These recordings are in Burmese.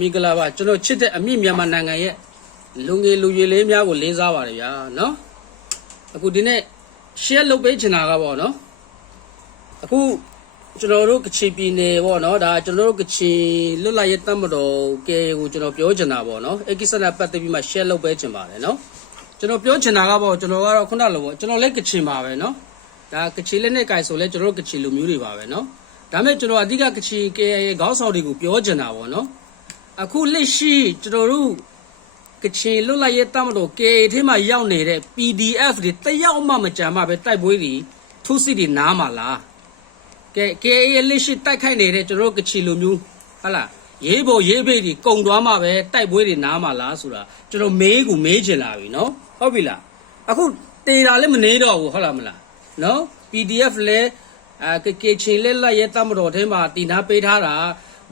မိဂလာပါကျွန်တော်ချစ်တဲ့အမိမြန်မာနိုင်ငံရဲ့လူငယ်လူရွယ်လေးများကိုလေးစားပါတယ်ဗျာနော်အခုဒီနေ့ share လုပ်ပေးချင်တာကပေါ့နော်အခုကျွန်တော်တို့ကချီပြည်နယ်ပေါ့နော်ဒါကျွန်တော်တို့ကချီလွတ်လပ်ရေးတပ်မတော်ကဲကိုကျွန်တော်ပြောချင်တာပေါ့နော်အဲ့ကိစ္စနဲ့ပတ်သက်ပြီးမှ share လုပ်ပေးချင်ပါတယ်နော်ကျွန်တော်ပြောချင်တာကပေါ့ကျွန်တော်ကတော့ခုနလိုပေါ့ကျွန်တော်လည်းကချင်ပါပဲနော်ဒါကချီလက်နဲ့ကြိုင်ဆိုလဲကျွန်တော်တို့ကချီလူမျိုးတွေပါပဲနော်ဒါမဲ့ကျွန်တော်အဓိကကချီကဲခေါင်းဆောင်တွေကိုပြောချင်တာပေါ့နော်အခုလက်ရှိကျွန်တော်တို့ကချင်လွတ်လပ်ရေးတပ်မတော်ကဲထဲမှာရောက်နေတဲ့ PDF တွေတယောက်မှမကြမ်းပါပဲတိုက်ပွဲတွေထုစစ်တွေနားမှာလားကဲလက်ရှိတိုက်ခိုက်နေတဲ့ကျွန်တော်တို့ကချီလူမျိုးဟုတ်လားရေးဖို့ရေးဖိတ်တွေကုံသွားမှာပဲတိုက်ပွဲတွေနားမှာလားဆိုတာကျွန်တော်မေးချင်လာပြီနော်ဟုတ်ပြီလားအခုတေတာလည်းမနေတော့ဘူးဟုတ်လားမလားနော် PDF လည်းကချင်လက်လက်ရဲတမတော်ထဲမှာတည်နာပေးထားတာ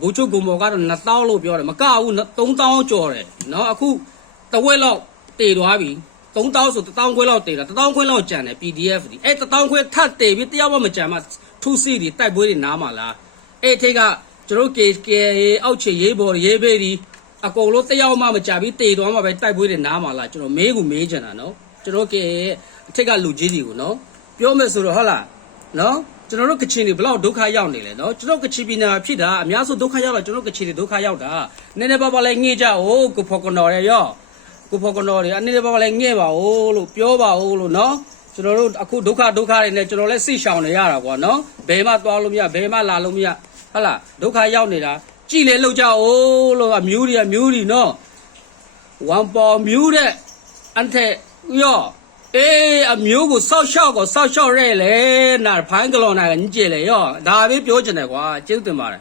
ဘူချုပ်ဂုံမော်ကတော့2000လို့ပြောတယ်မကဘူး3000ကျော်တယ်နော်အခုတဝက်လောက်တေသွားပြီ3000ဆို1000ခွဲလောက်တေတာ1000ခွဲလောက်ကျန်တယ် PDF ဒီအဲ့1000ခွဲထပ်တေပြီးတယောက်မှမကြမ်းမှထုစီတွေတိုက်ပွဲတွေနားမှာလားအဲ့ထိတ်ကကျွန်တော် KK အောက်ခြေရေးပေါ်ရေးပေးဒီအကုန်လုံးတယောက်မှမကြပြီးတေသွားမှာပဲတိုက်ပွဲတွေနားမှာလားကျွန်တော်မေးချင်တာနော်ကျွန်တော် KK အထိတ်ကလူကြီးတွေကိုနော်ပြောမယ်ဆိုတော့ဟုတ်လားနော်ကျွန်တော်တို့ကချင်တွေဘလောက်ဒုက္ခရောက်နေလဲနော်ကျွန်တော်ကချင်ပြည်နယ်ဖြစ်တာအများစုဒုက္ခရောက်တော့ကျွန်တော်ကချင်တွေဒုက္ခရောက်တာနည်းနည်းပါးပါးလည်းငှေ့ကြအောင်ကိုဖော်ကနော်တွေရောကိုဖော်ကနော်တွေနည်းနည်းပါးပါးလည်းငှေ့ပါဦးလို့ပြောပါဦးလို့နော်ကျွန်တော်တို့အခုဒုက္ခတွေနဲ့ကျွန်တော်လည်းစိတ်ရှောင်နေရတာကွာနော်ဘယ်မှသွားလို့မရဘယ်မှလာလို့မရဟုတ်လားဒုက္ခရောက်နေတာကြည်လေလောက်ကြအောင်လို့အမျိုးတွေနော်ဝမ်ပေါ်မျိုးတဲ့အန်တဲ့ရောအေးအမျိုးကိုစောက်ရှောက်ရဲလေနာဖိုင်းကလောနာကညစ်ကြလေရောဒါပဲပြောချင်တယ်ကွာကျေးဇူးတင်ပါတယ်